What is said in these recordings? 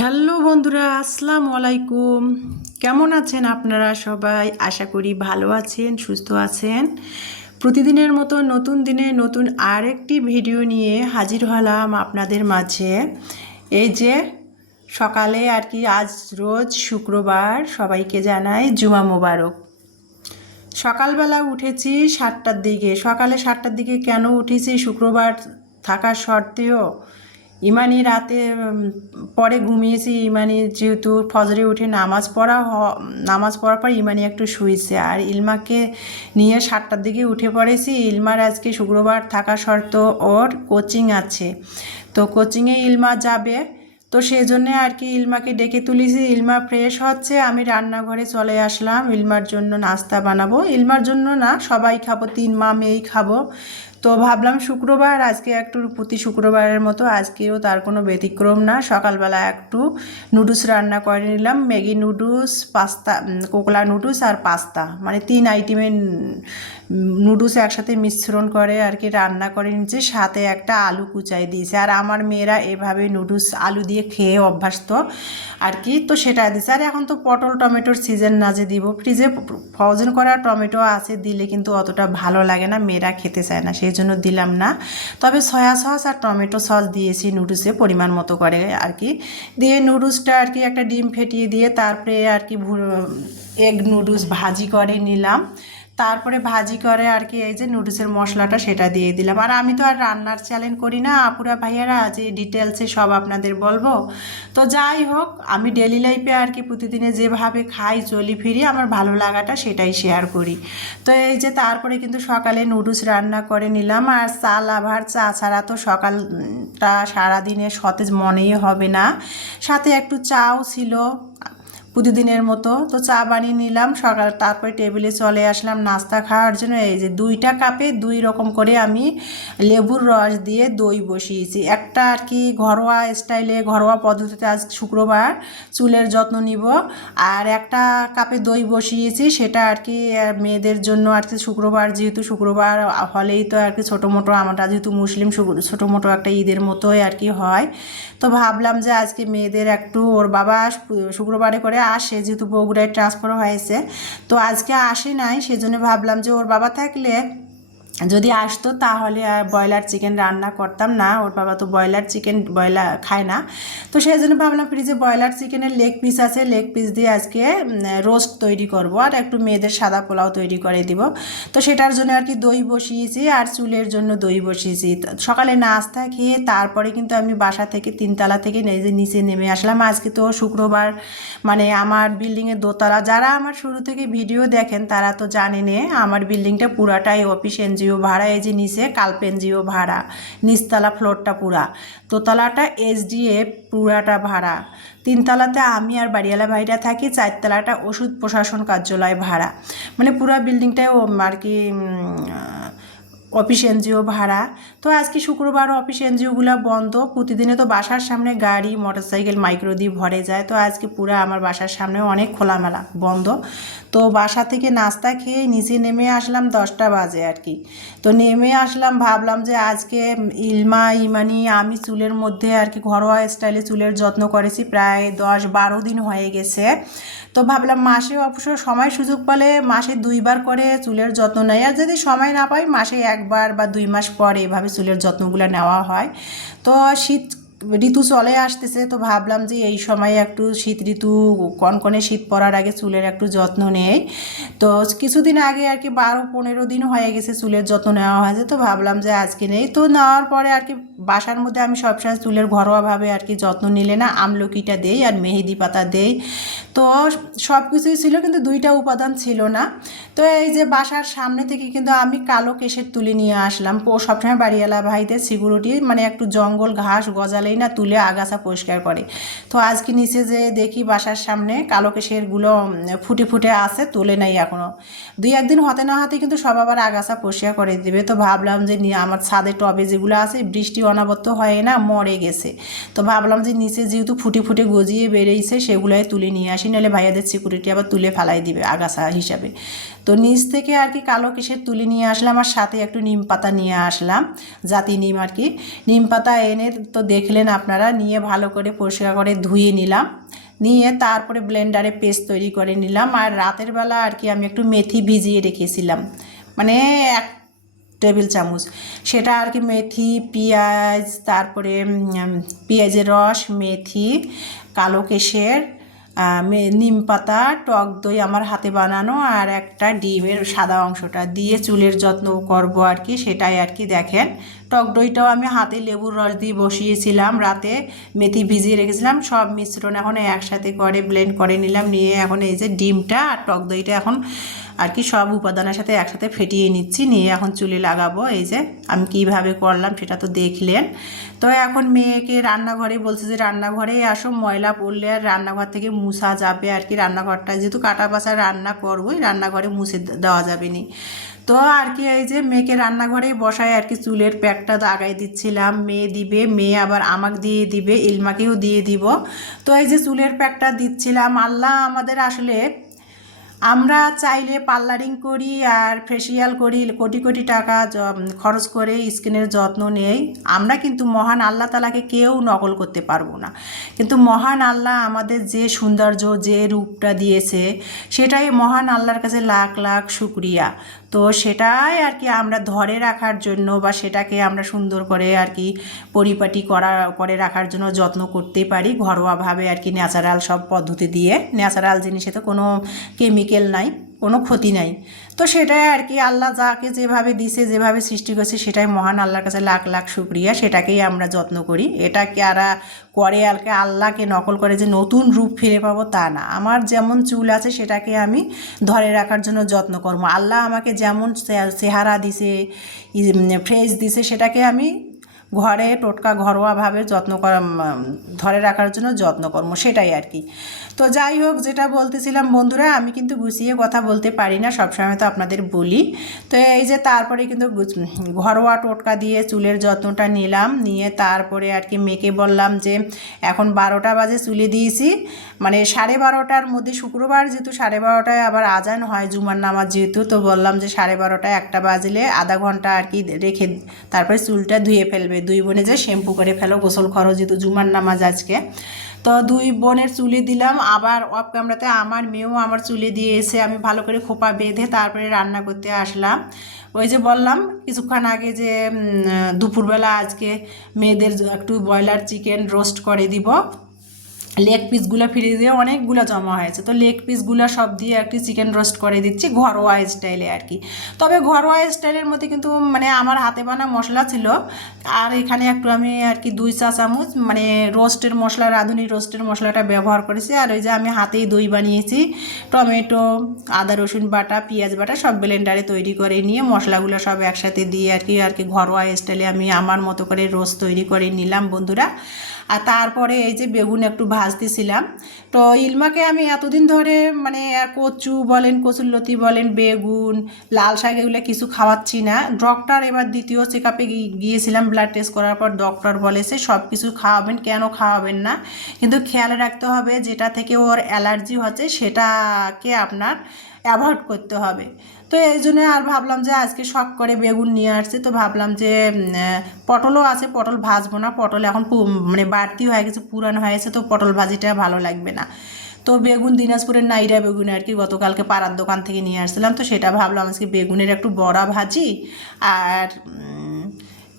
Hello বন্ধুরা, আসসালামু আলাইকুম। কেমন আছেন আপনারা সবাই? আশা করি ভালো আছেন, সুস্থ আছেন। প্রতিদিনের মতো নতুন দিনে নতুন আরেকটি ভিডিও নিয়ে হাজির হলাম আপনাদের মাঝে। এই যে সকালে আজ রোজ শুক্রবার, সবাইকে জানাই জুমা মোবারক। সকালবেলা উঠেছি 7টার দিকে। সকালে 7টার দিকে কেন উঠেছি শুক্রবার থাকার সত্ত্বেও? ইমানি রাতে পরে ঘুমিয়েছি। ইমানি যেহেতু ফজরে উঠে নামাজ পড়ার পর ইমানি একটু শুয়েছে, আর ইলমাকে নিয়ে 7টার দিকে উঠে পড়েছি। ইলমার আজকে শুক্রবার থাকা সত্ত্বেও ওর কোচিং আছে, তো কোচিংয়ে ইলমা যাবে। তো সেই জন্যে ইলমাকে ডেকে তুলেছি। ইলমা ফ্রেশ হচ্ছে, আমি রান্নাঘরে চলে আসলাম ইলমার জন্য নাস্তা বানাবো। ইলমার জন্য না, সবাই খাবো, 3 মা মেয়েই খাবো। তো ভাবলাম শুক্রবার আজকে একটু প্রতি শুক্রবারের মতো আজকেও তার কোনো ব্যতিক্রম না। সকালবেলা একটু নুডলস রান্না করে নিলাম, Maggi noodles, pasta, Kokola noodles আর পাস্তা, মানে 3 আইটেমের নুডলস একসাথে মিশ্রণ করে রান্না করে নিচ্ছে। সাথে একটা আলু কুচাই দিয়েছে, আর আমার মেয়েরা এভাবে নুডলস আলু দিয়ে খেয়ে অভ্যস্ত তো সেটা দিছে। আর এখন তো পটল টমেটোর সিজন না, যে দিব, ফ্রিজে ফ্রোজেন করা টমেটো আছে, দিলে কিন্তু অতটা ভালো লাগে না, মেয়েরা খেতে চায় না, সেই জন্য দিলাম না। তবে সয়া সস আর টমেটো সস দিয়েছি নুডলসে পরিমাণ মতো করে দিয়ে নুডলসটা একটা ডিম ফেটিয়ে দিয়ে তারপরে এগ নুডলস ভাজি করে নিলাম। তারপরে ভাজি করে এই যে নুডলসের মশলাটা সেটা দিয়ে দিলাম। আর আমি তো আর রান্নার চ্যালেঞ্জ করি না, আপুরা ভাইয়ারা, যে ডিটেলসে সব আপনাদের বলবো। তো যাই হোক, আমি ডেলি লাইফে প্রতিদিনে যেভাবে খাই চলি ফিরি, আমার ভালো লাগাটা সেটাই শেয়ার করি। তো এই যে তারপরে কিন্তু সকালে নুডলস রান্না করে নিলাম। আর চা লাভার, চা ছাড়া তো সকালটা সারাদিনে সতেজ মনেই হবে না। সাথে একটু চাও ছিল প্রতিদিনের মতো, তো চা বানিয়ে নিলাম সকাল। তারপরে টেবিলে চলে আসলাম নাস্তা খাওয়ার জন্য। এই যে 2টা কাপে 2 রকম করে আমি লেবুর রস দিয়ে দই বসিয়েছি। একটা ঘরোয়া স্টাইলে, ঘরোয়া পদ্ধতিতে আজ শুক্রবার চুলের যত্ন নিব। আর একটা কাপে দই বসিয়েছি, সেটা মেয়েদের জন্য শুক্রবার, যেহেতু শুক্রবার হলেই তো ছোটো মোটো, আমরা যেহেতু মুসলিম, ছোটো মোটো একটা ঈদের মতোই হয়। তো ভাবলাম যে আজকে মেয়েদের একটু, ওর বাবা শুক্রবারে করে আসে, যেহেতু বগুড়ায় ট্রান্সফার হয়েছে, তো আজকে আসে নাই, সেজন্য ভাবলাম যে ওর বাবা থাকলে যদি আসতো তাহলে আর ব্রয়লার চিকেন রান্না করতাম না। ওর বাবা তো ব্রয়লার খায় না, তো সেই জন্য ভাবলাম ফ্রিজে ব্রয়লার চিকেনের লেগ পিস আছে, লেগ পিস দিয়ে আজকে রোস্ট তৈরি করব, আর একটু মেয়েদের সাদা পোলাও তৈরি করে দিব। তো সেটার জন্য দই বসিয়েছি, আর চুলের জন্য দই বসিয়েছি। সকালে নাস্তা খেয়ে তারপরে কিন্তু আমি বাসা থেকে 3তলা থেকে নিচে নেমে আসলাম। আজকে তো শুক্রবার, মানে আমার বিল্ডিংয়ের দোতলা, যারা আমার শুরু থেকে ভিডিও দেখেন তারা তো জানেনে, আমার বিল্ডিংটা পুরাটাই অফিস এনজিও ভাড়া। এই যে নিচে কাল্প এনজিও ভাড়া, নিচতলা ফ্লোরটা পুরা, দোতলাটা এসডিএফ পুরাটা ভাড়া, 3তলাতে আমি আর বাড়িওয়ালা ভাইরা থাকি, 4তলাটা ওষুধ প্রশাসন কার্যালয় ভাড়া, মানে পুরা বিল্ডিংটাই অফিস এনজিও ভাড়া। তো আজকে শুক্রবার অফিস এনজিওগুলো বন্ধ। প্রতিদিনে তো বাসার সামনে গাড়ি, মোটরসাইকেল, মাইক্রো দিয়ে ভরে যায়, তো আজকে পুরো আমার বাসার সামনে অনেক খোলামেলা বন্ধ। তো বাসা থেকে নাস্তা খেয়ে নিচে নেমে আসলাম 10টা বাজে তো নেমে আসলাম, ভাবলাম যে আজকে ইমানি আমি চুলের মধ্যে ঘরোয়া স্টাইলে চুলের যত্ন করেছি, প্রায় 10-12 দিন হয়ে গেছে। তো ভাবলাম মাসে অবশ্য সময় সুযোগ পেলে মাসে 2বার করে চুলের যত্ন নেয়, আর যদি সময় না পাই মাসে 1বার বা 2 মাস পরে এভাবে চুলের যত্নগুলো নেওয়া হয়। তো শীত ঋতু চলে আসতেছে, তো ভাবলাম যে এই সময়ে একটু শীত ঋতু, কনকনে শীত পড়ার আগে চুলের একটু যত্ন নেই। তো কিছুদিন আগে 12-15 দিন হয়ে গেছে চুলের যত্ন নেওয়া হয়েছে, তো ভাবলাম যে আজকে নেই। তো নেওয়ার পরে বাসার মধ্যে আমি সবসময় চুলের ঘরোয়াভাবে যত্ন নিলে না, আমলকিটা দেই আর মেহেদি পাতা দেই। তো সব কিছুই ছিল, কিন্তু 2টা উপাদান ছিল না। তো এই যে বাসার সামনে থেকে কিন্তু আমি কালো কেশের তুলে নিয়ে আসলাম। সবসময় বাড়িওয়ালা ভাইদের সিকিউরিটি, মানে একটু জঙ্গল ঘাস গজালেই না তুলে আগাছা পরিষ্কার করে। তো আজকে নিচে যে দেখি বাসার সামনে কালো কেশেরগুলো ফুটে ফুটে আছে, তুলে নেই এখনও। 2-1 দিন হতে না হতে কিন্তু সব আবার আগাছা পরিষ্কার করে দেবে। তো ভাবলাম যে আমার ছাদে টবে যেগুলো আছে, বৃষ্টি অনাবত্ত হয় না, মরে গেছে। তো ভাবলাম যে নিচে যেহেতু ফুটে ফুটে গজিয়ে বেরিয়েছে সেগুলোই তুলে নিয়ে আসি, নাহলে ভাইয়াদের সিকিউরিটি আবার তুলে ফেলাই দিবে আগাছা হিসাবে। তো নিচ থেকে আর কি কালো কিসের তুলে নিয়ে আসলাম, আর সাথে একটু নিম পাতা নিয়ে আসলাম, জাতি নিম আর কি। নিম পাতা এনে তো দেখলেন আপনারা, নিয়ে ভালো করে পরিষ্কার করে ধুয়ে নিলাম, নিয়ে তারপরে ব্লেন্ডারে পেস্ট তৈরি করে নিলাম। আর রাতের বেলা আর কি আমি একটু মেথি ভিজিয়ে রেখেছিলাম, মানে 1 টেবিল চামচ, সেটা আর কি মেথি, পেঁয়াজ, তারপরে পেঁয়াজের রস, মেথি, কালো কেশের, নিম পাতা, টক দই আমার হাতে বানানো, আর একটা ডিমের সাদা অংশটা দিয়ে চুলের যত্ন করব আর কি, সেটাই আর কি। দেখেন টক দইটাও আমি হাতে লেবুর রস দিয়ে বসিয়েছিলাম, রাতে মেথি ভিজিয়ে রেখেছিলাম, সব মিশ্রণ এখন একসাথে করে ব্লেন্ড করে নিলাম, নিয়ে এখন এই যে ডিমটা আর টক দইটা এখন আর কি সব উপাদানের সাথে একসাথে ফেটিয়ে নিচ্ছি, নিয়ে এখন চুলে লাগাবো। এই যে আমি কিভাবে করলাম সেটা তো দেখলেন। তো এখন মেয়েকে রান্নাঘরে বলছে যে রান্নাঘরে আসো, ময়লা পড়লে আর রান্নাঘর থেকে মুছা যাবে আর কি, রান্নাঘরটা যেহেতু কাটা বাছা রান্না করবোই, রান্নাঘরে মুছে দেওয়া যাবে নি। তো আর কি এই যে মেয়েকে রান্নাঘরেই বসায় আর কি চুলের প্যাকটা দাগাই দিচ্ছিলাম, মেয়ে দিবে, মেয়ে আবার আমাকে দিয়ে দিবে, ইলমাকেও দিয়ে দিব। তো এই যে চুলের প্যাকটা দিচ্ছিলাম। আল্লাহ আমাদের আসলে, আমরা চাইলে পার্লারিং করি আর ফেসিয়াল করি, কোটি কোটি টাকা খরচ করে স্কিনের যত্ন নেই, আমরা কিন্তু মহান আল্লাহ তালাকে কেউ নকল করতে পারবো না। কিন্তু মহান আল্লাহ আমাদের যে সৌন্দর্য, যে রূপটা দিয়েছে, সেটাই মহান আল্লাহর কাছে লাখ লাখ শুকরিয়া। তো সেটাই আর কি আমরা ধরে রাখার জন্য, বা সেটাকে আমরা সুন্দর করে আর কি পরিপাটি করে রাখার জন্য যত্ন করতে পারি ঘরোয়াভাবে আর কি, ন্যাচারাল সব পদ্ধতি দিয়ে। ন্যাচারাল জিনিসে তো কোনো কেমিক্যাল নাই, কোনো ক্ষতি নাই। তো সেটাই আর কি আল্লাহ যাকে যেভাবে দিছে, যেভাবে সৃষ্টি করছে, সেটাই মহান আল্লাহর কাছে লাখ লাখ শুকরিয়া, সেটাকেই আমরা যত্ন করি। এটা কারা করে আল্লাহকে নকল করে যে নতুন রূপ ফিরে পাবো তা না। আমার যেমন চুল আছে সেটাকে আমি ধরে রাখার জন্য যত্ন করবো। আল্লাহ আমাকে যেমন চেহারা দিছে, ফ্রেশ দিছে, সেটাকে আমি ঘরে টোটকা ঘরোয়াভাবে যত্ন করা, ধরে রাখার জন্য যত্ন করবো, সেটাই আর কি। তো যাই হোক, যেটা বলতেছিলাম বন্ধুরা, আমি কিন্তু গুছিয়ে কথা বলতে পারি না, সবসময় তো আপনাদের বলি। তো এই যে তারপরে কিন্তু ঘরোয়া টোটকা দিয়ে চুলের যত্নটা নিলাম, নিয়ে তারপরে আর কি মেয়েকে বললাম যে এখন 12টা বাজে, চুলে দিয়েছি, মানে 12:30টার মধ্যে, শুক্রবার যেহেতু 12:30টায় আবার আজান হয় জুমার নামাজ যেহেতু, তো বললাম যে 12:30টায় 1টা বাজলে আধা ঘন্টা আর কি রেখে তারপরে চুলটা ধুয়ে ফেলবে, 2 বোনে যে শ্যাম্পু করে ফেলো, গোসল খরচ যেহেতু জুমার নামাজ আজকে। তো 2 বোনের চুলে দিলাম, আবার অফ ক্যামেরাতে আমার মেয়েও আমার চুলে দিয়ে এসে আমি ভালো করে খোপা বেঁধে তারপরে রান্না করতে আসলাম। ওই যে বললাম কিছুক্ষণ আগে যে দুপুরবেলা আজকে মেয়েদের একটু ব্রয়লার চিকেন রোস্ট করে দিব, লেগ পিসগুলো ফ্রিজে অনেকগুলো জমা হয়েছে, তো লেগ পিসগুলো সব দিয়ে একটি চিকেন রোস্ট করে দিচ্ছি ঘরোয়া স্টাইলে আর কি। তবে ঘরোয়া স্টাইলের মধ্যে কিন্তু মানে আমার হাতে বানা মশলা ছিল, আর এখানে একটু আমি আর কি 2 চা চামচ মানে রোস্টের মশলা, রাঁধুনি রোস্টের মশলাটা ব্যবহার করেছি। আর ওই যে আমি হাতেই দই বানিয়েছি, টমেটো, আদা রসুন বাটা, পেঁয়াজ বাটা সব ব্লেন্ডারে তৈরি করে নিয়ে মশলাগুলো সব একসাথে দিয়ে আর কি ঘরোয়া স্টাইলে আমি আমার মতো করে রোস্ট তৈরি করে নিলাম বন্ধুরা। আর তারপরে এই যে বেগুন একটু ভাজতেছিলাম। তো ইলমাকে আমি এতদিন ধরে মানে কচু বলেন, কচুরলতি বলেন, বেগুন, লাল শাক এগুলো কিছু খাওয়াচ্ছি না। ডক্টর এবার দ্বিতীয় চেক আপে গিয়েছিলাম, ব্লাড টেস্ট করার পর ডক্টর বলেছে সব কিছু খাওয়াবেন, কেন খাওয়াবেন না, কিন্তু খেয়াল রাখতে হবে যেটা থেকে ওর অ্যালার্জি হচ্ছে সেটাকে আপনার অ্যাভয়েড করতে হবে। তো এই জন্য আর ভাবলাম যে আজকে শখ করে বেগুন নিয়ে আসছে, তো ভাবলাম যে পটলও আছে, পটল ভাজবো না, পটল এখন মানে বাড়তি হয়ে গেছে, পুরানো হয়ে গেছে, তো পটল ভাজিটা ভালো লাগবে না। তো বেগুন দিনাজপুরের নাইরা বেগুন আর কি গতকালকে পাড়ার দোকান থেকে নিয়ে আসছিলাম, তো সেটা ভাবলাম আজকে বেগুনের একটু বড়া ভাজি আর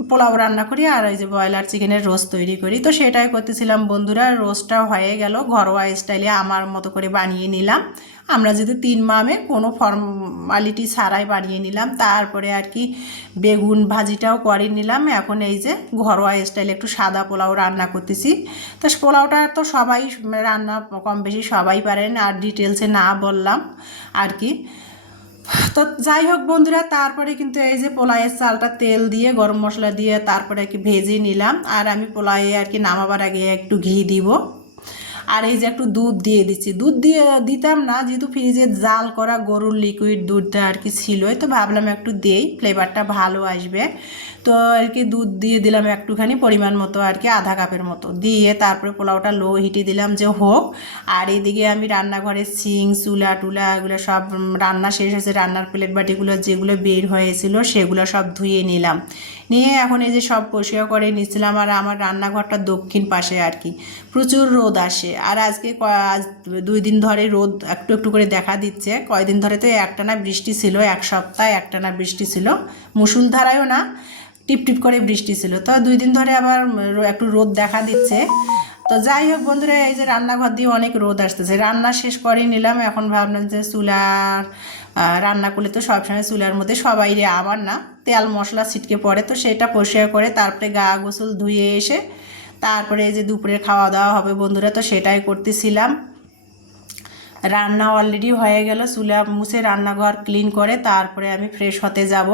পোলাও রান্না করি, আর ওই যে ব্রয়লার চিকেনের রোস্ট তৈরি করি। তো সেটাই করতেছিলাম বন্ধুরা, রোস্টটা হয়ে গেল ঘরোয়া স্টাইলে আমার মতো করে বানিয়ে নিলাম। আমরা যদি 3 মামে কোনো ফর্মালিটি ছাড়াই বানিয়ে নিলাম, তারপরে আর কি বেগুন ভাজিটাও করে নিলাম। এখন এই যে ঘরোয়া স্টাইলে একটু সাদা পোলাও রান্না করতেছি। তো পোলাওটা তো সবাই রান্না কম বেশি সবাই পারেন, আর ডিটেলসে না বললাম আর কি। তো যাই হোক বন্ধুরা, তারপরে কিন্তু এই যে পোলাওয়ের চালটা তেল দিয়ে গরম মশলা দিয়ে তারপরে আর কি ভেজে নিলাম। আর আমি পোলাওয়ে আর কি নামাবার আগে একটু ঘি দিব, আর এই যে একটু দুধ দিয়ে দিচ্ছি। দুধ দিয়ে দিতাম না, যেহেতু ফ্রিজে জাল করা গরুর লিকুইড দুধটা আর কি ছিল, তো ভাবলাম একটু দেই, ফ্লেভারটা ভালো আসবে। তো আর কি দুধ দিয়ে দিলাম একটুখানি পরিমাণ মতো আর কি, আধা কাপের মতো দিয়ে তারপরে পোলাওটা লো হিটে দিলাম যে হোক। আর এদিকে আমি রান্নাঘরের সিং চুলা টুলা এগুলো সব রান্না শেষ হয়েছে, রান্নার প্লেট বাটিগুলো যেগুলো বের হয়েছিল সেগুলো সব ধুয়ে নিলাম, নিয়ে এখন এই যে সব পরিষ্কার করে নিচ্ছিলাম। আর আমার রান্নাঘরটা দক্ষিণ পাশে আর কি, প্রচুর রোদ আসে। আর আজকে আজ 2 দিন ধরে রোদ একটু একটু করে দেখা দিচ্ছে। কয়দিন ধরে তো একটানা বৃষ্টি ছিল, এক সপ্তাহ একটানা বৃষ্টি ছিল, মুষলধারায়ও না, টিপটিপ করে বৃষ্টি ছিল। তো 2 দিন ধরে আবার একটু রোদ দেখা দিচ্ছে। তো যাই হোক বন্ধুরা, এই যে রান্নাঘর দিয়ে অনেক রোদ আসতেছে, রান্না শেষ করে নিলাম। এখন ভাবলাম যে চুলার রান্না করলে তো সবসময় চুলার মধ্যে সবাই রে, আবার না তেল মশলা ছিটকে পড়ে, তো সেটা পরিষ্কার করে তারপরে গা গোসল ধুয়ে এসে তারপরে এই যে দুপুরে খাওয়া দাওয়া হবে বন্ধুরা, তো সেটাই করতেছিলাম। রান্না অলরেডি হয়ে গেল, চুলা মুছে রান্নাঘর ক্লিন করে তারপরে আমি ফ্রেশ হতে যাব।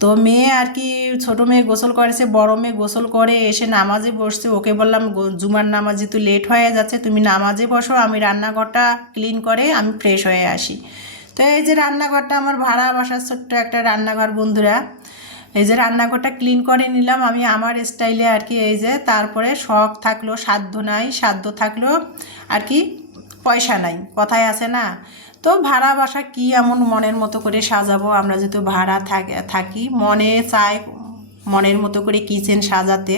তো মেয়ে আর কি, ছোটো মেয়ে গোসল করেছে, বড় মেয়ে গোসল করে এসে নামাজে বসছে। ওকে বললাম জুমার নামাজ যেহেতু লেট হয়ে যাচ্ছে তুমি নামাজে বসো, আমি রান্নাঘরটা ক্লিন করে আমি ফ্রেশ হয়ে আসি। তো এই যে রান্নাঘরটা আমার ভাড়া বাসার ছোট্ট একটা রান্নাঘর বন্ধুরা, এই যে রান্নাঘরটা ক্লিন করে নিলাম আমি আমার স্টাইলে আর কি। এই যে তারপরে শখ থাকলো সাধ্য নাই, সাধ্য থাকলো আর কি পয়সা নাই, কথায় আছে না। তো ভাড়া বাসা কি এমন মনের মতো করে সাজাবো, আমরা যেহেতু ভাড়া থাকি, মনে চায় মনের মতো করে কিচেন সাজাতে।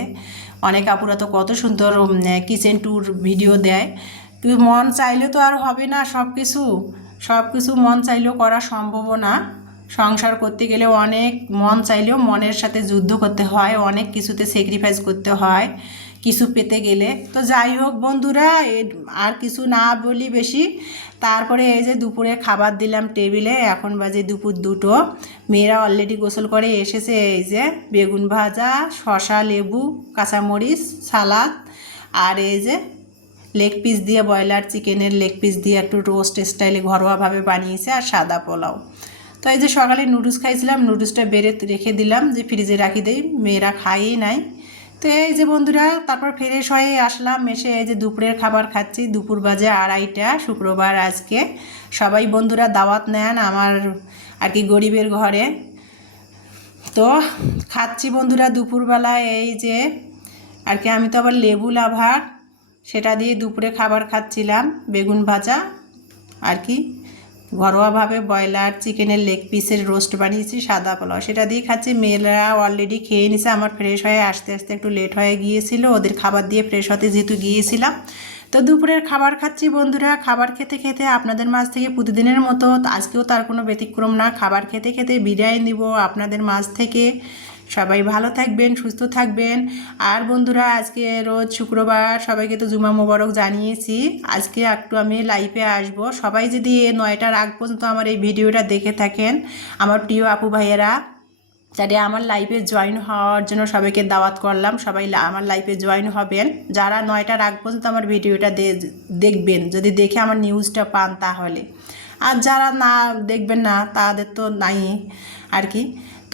অনেক আপুরা তো কত সুন্দর কিচেন ট্যুর ভিডিও দেয়, কিন্তু মন চাইলে তো আর হবে না সব কিছু মন চাইলেও করা সম্ভব না। সংসার করতে গেলে অনেক মন চাইলেও মনের সাথে যুদ্ধ করতে হয়, অনেক কিছুতে স্যাক্রিফাইস করতে হয় কিছু পেতে গেলে। তো যাই হোক বন্ধুরা, আর কিছু না বলি বেশি। তারপরে এই যে দুপুরে খাবার দিলাম টেবিলে, এখন বাজে দুপুর 2টো। মেয়েরা অলরেডি গোসল করে এসেছে। এই যে বেগুন ভাজা, শসা, লেবু, কাঁচামরিচ, সালাদ, আর এই যে লেগ পিস দিয়ে, ব্রয়লার চিকেনের লেগ পিস দিয়ে একটু রোস্ট স্টাইলে ঘরোয়াভাবে বানিয়েছে, আর সাদা পোলাও। তো এই যে সকালে নুডলস খাইছিলাম, নুডলসটা বেড়ে রেখে দিলাম যে ফ্রিজে রাখি দেই, মেয়েরা খাইই নাই। তো এই যে বন্ধুরা, তারপর ফ্রেশ হয়ে আসলাম, এসে এই যে দুপুরের খাবার খাচ্ছি। দুপুর বাজে 2:30, শুক্রবার আজকে। সবাই বন্ধুরা দাওয়াত নেন আমার আর কি গরিবের ঘরে। তো খাচ্ছি বন্ধুরা দুপুরবেলায় এই যে আর কি, আমি তো আবার লেবু লাভার, সেটা দিয়ে দুপুরে খাবার খাচ্ছিলাম। বেগুন ভাজা আর কি, ঘরোয়াভাবে ব্রয়লার চিকেনের লেগ পিসের রোস্ট বানিয়েছি, সাদা পোলাও, সেটা দিয়ে খাচ্ছি। মেয়েরা অলরেডি খেয়ে নিছে, আমার ফ্রেশ হয়ে আসতে আসতে একটু লেট হয়ে গিয়েছিল, ওদের খাবার দিয়ে ফ্রেশ হতে যেহেতু গিয়েছিলাম। তো দুপুরের খাবার খাচ্ছি বন্ধুরা। খাবার খেতে খেতে আপনাদের মাঝ থেকে প্রতিদিনের মতো আজকেও তার কোনো ব্যতিক্রম না, খাবার খেতে খেতে বিদায় নিব আপনাদের মাঝ থেকে। সবাই ভালো থাকবেন, সুস্থ থাকবেন। আর বন্ধুরা, আজকে রোজ শুক্রবার, সবাইকে তো জুমা মোবারক জানিয়েছি। আজকে একটু আমি লাইভে আসব, সবাই যদি 9টার আগ পর্যন্ত আমার এই ভিডিওটা দেখে থাকেন, আমার প্রিয় আপু ভাইয়েরা, তাহলে আমার লাইভে জয়েন হওয়ার জন্য সবাইকে দাওয়াত করলাম। সবাই আমার লাইভে জয়েন হবেন, যারা 9টার আগ পর্যন্ত আমার ভিডিওটা দেখবেন, যদি দেখে আমার নিউজটা পান তাহলে। আর যারা না দেখবেন না তাদের তো নাই আর কি।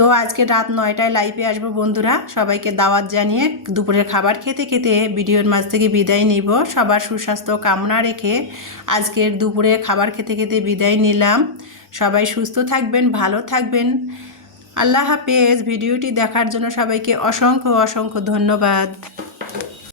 তো আজকে রাত 9টায় লাইভে আসবো বন্ধুরা, সবাইকে দাওয়াত জানিয়ে দুপুরের খাবার খেতে খেতে ভিডিওর মাঝ থেকে বিদায় নিব। সবার সুস্বাস্থ্য কামনা রেখে আজকের দুপুরে খাবার খেতে খেতে বিদায় নিলাম। সবাই সুস্থ থাকবেন, ভালো থাকবেন। আল্লাহ হাফেজ। ভিডিওটি দেখার জন্য সবাইকে অসংখ্য অসংখ্য ধন্যবাদ।